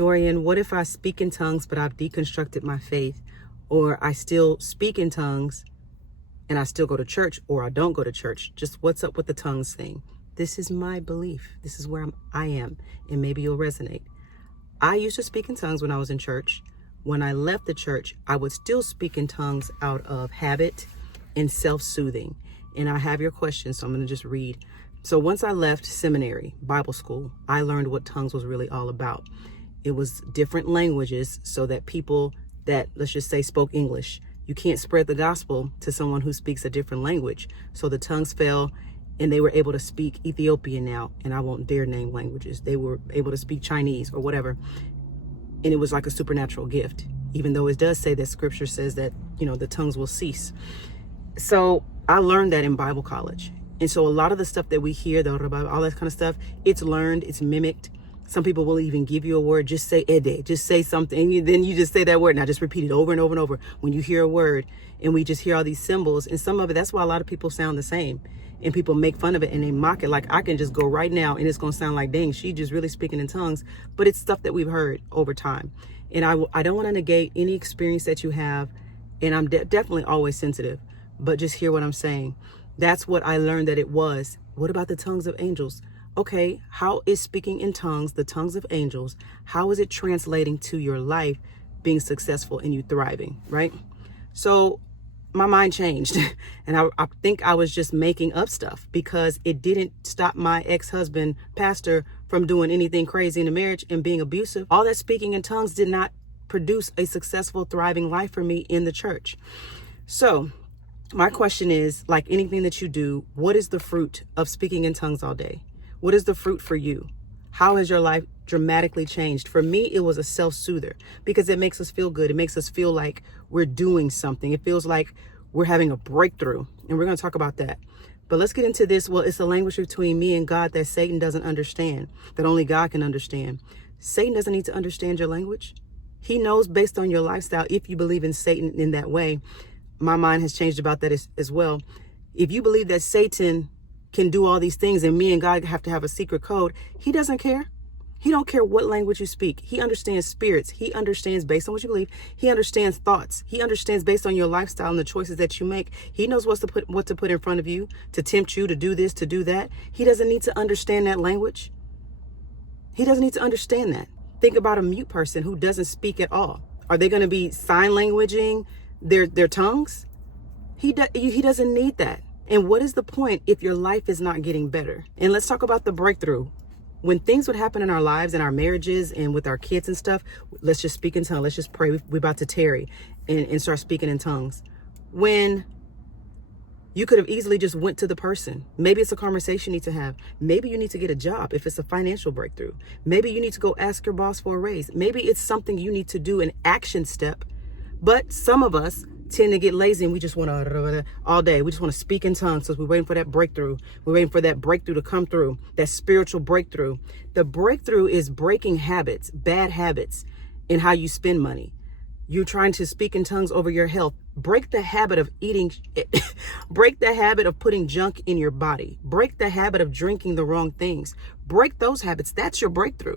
Dorian, what if I speak in tongues, but I've deconstructed my faith, or I still speak in tongues and I still go to church, or I don't go to church? Just what's up with the tongues thing? This is my belief. This is where I am, and maybe you'll resonate. I used to speak in tongues when I was in church. When I left the church, I would still speak in tongues out of habit and self-soothing. And I have your questions, so I'm going to just read. So once I left seminary, Bible school, I learned what tongues was really all about. It was different languages so that people that, let's just say, spoke English, you can't spread the gospel to someone who speaks a different language. So the tongues fell and they were able to speak Ethiopian now, and I won't dare name languages. They were able to speak Chinese or whatever. And it was like a supernatural gift, even though it does say that scripture says that, the tongues will cease. So I learned that in Bible college. And so a lot of the stuff that we hear, all that kind of stuff, it's learned, it's mimicked. Some people will even give you a word, just say ede, just say something. And then you just say that word. And I just repeat it over and over and over. When you hear a word and we just hear all these symbols, and some of it, that's why a lot of people sound the same. And people make fun of it and they mock it. Like I can just go right now and it's going to sound like, dang, she just really speaking in tongues. But it's stuff that we've heard over time. And I don't want to negate any experience that you have. And I'm definitely always sensitive. But just hear what I'm saying. That's what I learned that it was. What about the tongues of angels? Okay, how is speaking in tongues, the tongues of angels, how is it translating to your life, being successful and you thriving, right? So my mind changed. And I think I was just making up stuff because it didn't stop my ex-husband, pastor, from doing anything crazy in the marriage and being abusive. All that speaking in tongues did not produce a successful, thriving life for me in the church. So my question is, like anything that you do, what is the fruit of speaking in tongues all day? What is the fruit for you? How has your life dramatically changed? For me, it was a self-soother because it makes us feel good. It makes us feel like we're doing something. It feels like we're having a breakthrough. And we're going to talk about that. But let's get into this. Well, it's a language between me and God that Satan doesn't understand, that only God can understand. Satan doesn't need to understand your language. He knows based on your lifestyle, if you believe in Satan in that way. My mind has changed about that as well. If you believe that Satan can do all these things and me and God have to have a secret code, he doesn't care. He don't care what language you speak. He understands spirits. He understands based on what you believe. He understands thoughts. He understands based on your lifestyle and the choices that you make. He knows what to put in front of you, to tempt you to do this, to do that. He doesn't need to understand that language. He doesn't need to understand that. Think about a mute person who doesn't speak at all. Are they going to be sign languaging their tongues? He doesn't need that. And what is the point if your life is not getting better? And let's talk about the breakthrough. When things would happen in our lives and our marriages and with our kids and stuff, let's just speak in tongues. Let's just pray. We're about to tarry and start speaking in tongues. When you could have easily just went to the person. Maybe it's a conversation you need to have. Maybe you need to get a job if it's a financial breakthrough. Maybe you need to go ask your boss for a raise. Maybe it's something you need to do, an action step. But some of us tend to get lazy and we just want to all day. We just want to speak in tongues because we're waiting for that breakthrough. We're waiting for that breakthrough to come through, that spiritual breakthrough. The breakthrough is breaking habits, bad habits in how you spend money. You're trying to speak in tongues over your health. Break the habit of eating, break the habit of putting junk in your body. Break the habit of drinking the wrong things. Break those habits. That's your breakthrough.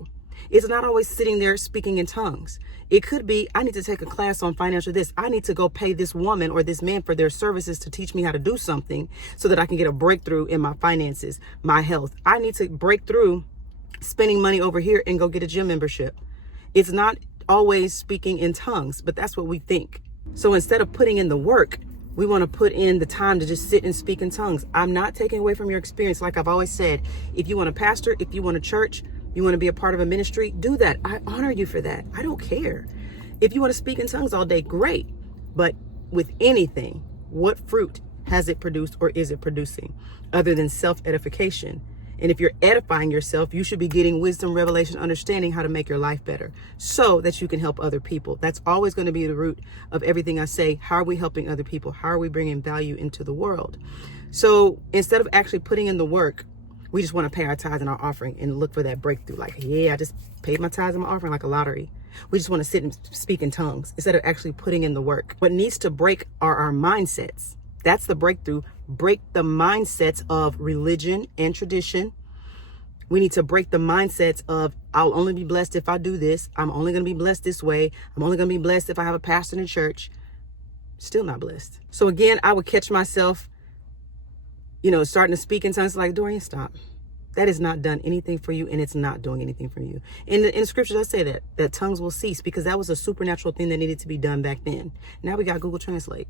It's not always sitting there speaking in tongues. It could be, I need to take a class on financial this. I need to go pay this woman or this man for their services to teach me how to do something so that I can get a breakthrough in my finances, my health. I need to break through spending money over here and go get a gym membership. It's not always speaking in tongues, but that's what we think. So instead of putting in the work, we want to put in the time to just sit and speak in tongues. I'm not taking away from your experience. Like I've always said, if you want a pastor, if you want a church, you want to be a part of a ministry, do that. I honor you for that. I don't care. If you want to speak in tongues all day, great. But with anything, what fruit has it produced or is it producing other than self-edification? And if you're edifying yourself, you should be getting wisdom, revelation, understanding how to make your life better so that you can help other people. That's always going to be the root of everything I say. How are we helping other people? How are we bringing value into the world? So instead of actually putting in the work, we just want to pay our tithes and our offering and look for that breakthrough. Like, yeah, I just paid my tithes and my offering like a lottery. We just want to sit and speak in tongues instead of actually putting in the work. What needs to break are our mindsets. That's the breakthrough. Break the mindsets of religion and tradition. We need to break the mindsets of, I'll only be blessed if I do this. I'm only going to be blessed this way. I'm only going to be blessed if I have a pastor in the church. Still not blessed. So again, I would catch myself, starting to speak in tongues like, Dorian, stop. That has not done anything for you, and it's not doing anything for you. In the scriptures, I say that tongues will cease, because that was a supernatural thing that needed to be done back then. Now we got Google Translate.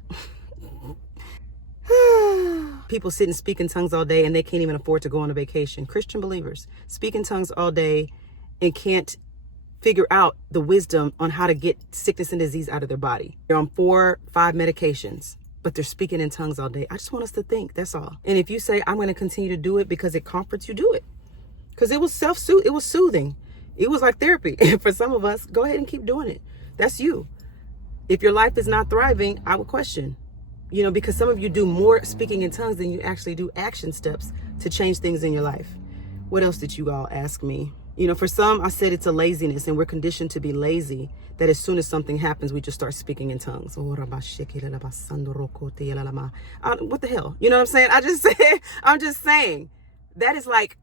People sit and speak in tongues all day, and they can't even afford to go on a vacation. Christian believers speak in tongues all day and can't figure out the wisdom on how to get sickness and disease out of their body. They're on 4, 5 medications, but they're speaking in tongues all day. I just want us to think, that's all. And if you say, I'm going to continue to do it because it comforts you, do it. Because it was soothing. It was like therapy. And for some of us, go ahead and keep doing it. That's you. If your life is not thriving, I would question. Because some of you do more speaking in tongues than you actually do action steps to change things in your life. What else did you all ask me? For some, I said it's a laziness, and we're conditioned to be lazy, that as soon as something happens, we just start speaking in tongues. What the hell? You know what I'm saying? I'm just saying that is like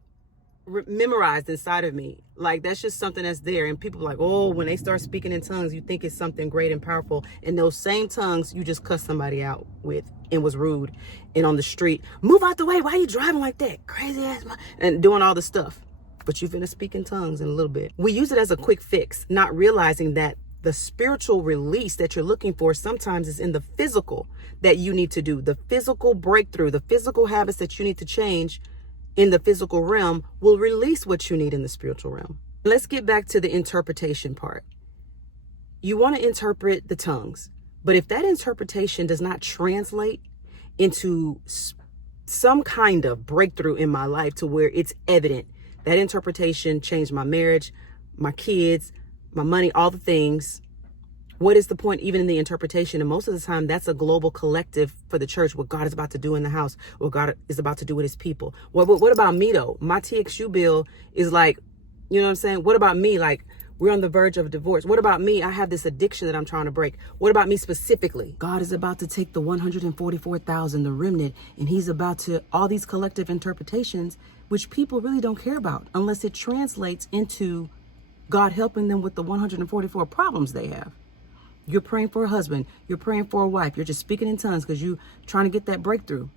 memorized inside of me. Like, that's just something that's there. And people are like, oh, when they start speaking in tongues, you think it's something great and powerful. And those same tongues you just cussed somebody out with and was rude and on the street. Move out the way. Why are you driving like that? Crazy ass. And doing all the stuff. But you're going to speak in tongues in a little bit. We use it as a quick fix, not realizing that the spiritual release that you're looking for sometimes is in the physical that you need to do. The physical breakthrough, the physical habits that you need to change in the physical realm will release what you need in the spiritual realm. Let's get back to the interpretation part. You want to interpret the tongues, but if that interpretation does not translate into some kind of breakthrough in my life to where it's evident that interpretation changed my marriage, my kids, my money, all the things, what is the point even in the interpretation? And most of the time, that's a global collective for the church, what God is about to do in the house, what God is about to do with his people. What about me, though? My TXU bill is like, you know what I'm saying? What about me? Like, we're on the verge of a divorce. What about me? I have this addiction that I'm trying to break. What about me specifically? God is about to take the 144,000, the remnant, and he's about to, all these collective interpretations, which people really don't care about unless it translates into God helping them with the 144 problems they have. You're praying for a husband. You're praying for a wife. You're just speaking in tongues because you're trying to get that breakthrough.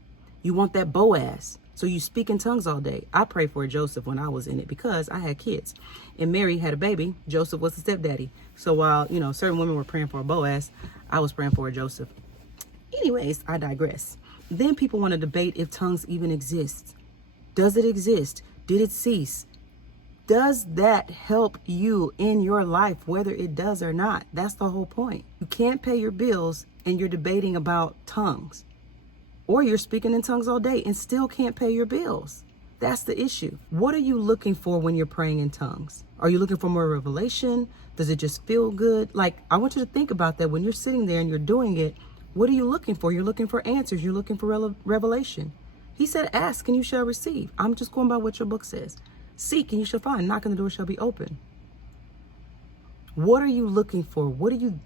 You want that Boaz. So you speak in tongues all day. I prayed for Joseph when I was in it because I had kids. And Mary had a baby. Joseph was the stepdaddy. So while, certain women were praying for a Boaz, I was praying for a Joseph. Anyways, I digress. Then people want to debate if tongues even exist. Does it exist? Did it cease? Does that help you in your life, whether it does or not? That's the whole point. You can't pay your bills and you're debating about tongues. Or you're speaking in tongues all day and still can't pay your bills. That's the issue. What are you looking for when you're praying in tongues? Are you looking for more revelation? Does it just feel good? Like, I want you to think about that when you're sitting there and you're doing it. What are you looking for? You're looking for answers. You're looking for revelation. He said, ask and you shall receive. I'm just going by what your book says. Seek and you shall find. Knock and the door shall be open. What are you looking for? What are you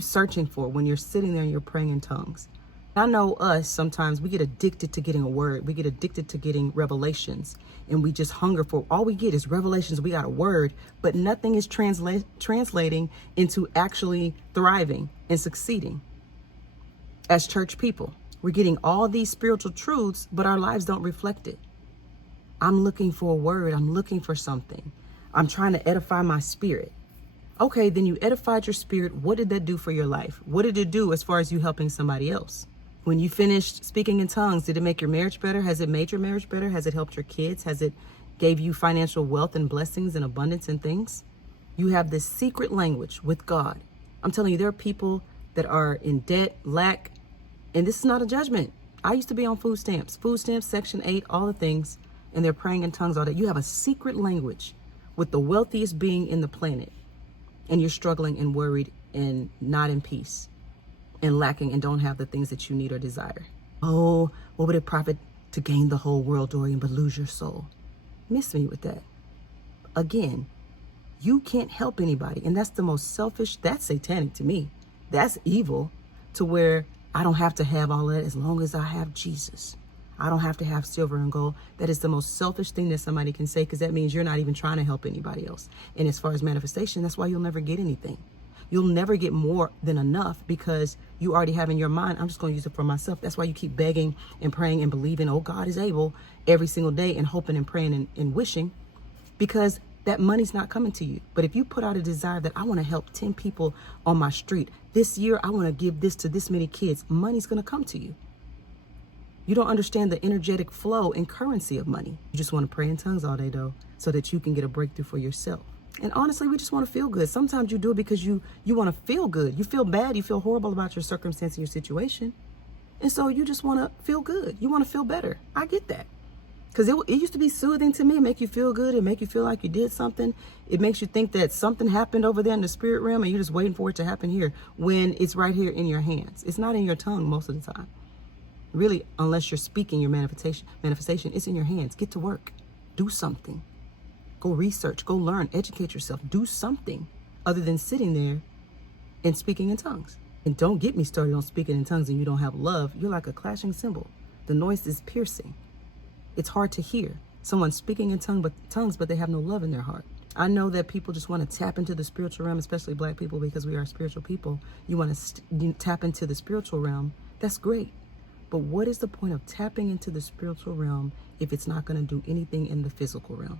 searching for when you're sitting there and you're praying in tongues? I know us, sometimes we get addicted to getting a word. We get addicted to getting revelations. And we just hunger for, all we get is revelations. We got a word, but nothing is translating into actually thriving and succeeding. As church people, we're getting all these spiritual truths, but our lives don't reflect it. I'm looking for a word. I'm looking for something. I'm trying to edify my spirit. Okay, then you edified your spirit. What did that do for your life? What did it do as far as you helping somebody else? When you finished speaking in tongues, did it make your marriage better? Has it made your marriage better? Has it helped your kids? Has it gave you financial wealth and blessings and abundance and things? You have this secret language with God. I'm telling you, there are people that are in debt, lack, and this is not a judgment. I used to be on food stamps, Section 8, all the things. And they're praying in tongues all day. You have a secret language with the wealthiest being in the planet. And you're struggling and worried and not in peace and lacking and don't have the things that you need or desire. Oh, what would it profit to gain the whole world, Dorian, but lose your soul? Miss me with that. Again, you can't help anybody. And that's the most selfish, that's satanic to me. That's evil, to where I don't have to have all that as long as I have Jesus. I don't have to have silver and gold. That is the most selfish thing that somebody can say, because that means you're not even trying to help anybody else. And as far as manifestation, that's why you'll never get anything. You'll never get more than enough, because you already have in your mind, I'm just going to use it for myself. That's why you keep begging and praying and believing, oh, God is able, every single day, and hoping and praying and wishing, because that money's not coming to you. But if you put out a desire that I want to help 10 people on my street this year, I want to give this to this many kids, money's going to come to you. You don't understand the energetic flow and currency of money. You just want to pray in tongues all day, though, so that you can get a breakthrough for yourself. And honestly, we just want to feel good. Sometimes you do it because you want to feel good. You feel bad. You feel horrible about your circumstance and your situation. And so you just want to feel good. You want to feel better. I get that. Because it used to be soothing to me, make you feel good, and make you feel like you did something. It makes you think that something happened over there in the spirit realm, and you're just waiting for it to happen here, when it's right here in your hands. It's not in your tongue most of the time. Really, unless you're speaking your manifestation, it's in your hands. Get to work. Do something. Go research, go learn, educate yourself. Do something other than sitting there and speaking in tongues. And don't get me started on speaking in tongues and you don't have love. You're like a clashing cymbal. The noise is piercing. It's hard to hear. Someone speaking in tongues, but they have no love in their heart. I know that people just want to tap into the spiritual realm, especially Black people, because we are spiritual people. You want to tap into the spiritual realm. That's great. But what is the point of tapping into the spiritual realm if it's not going to do anything in the physical realm?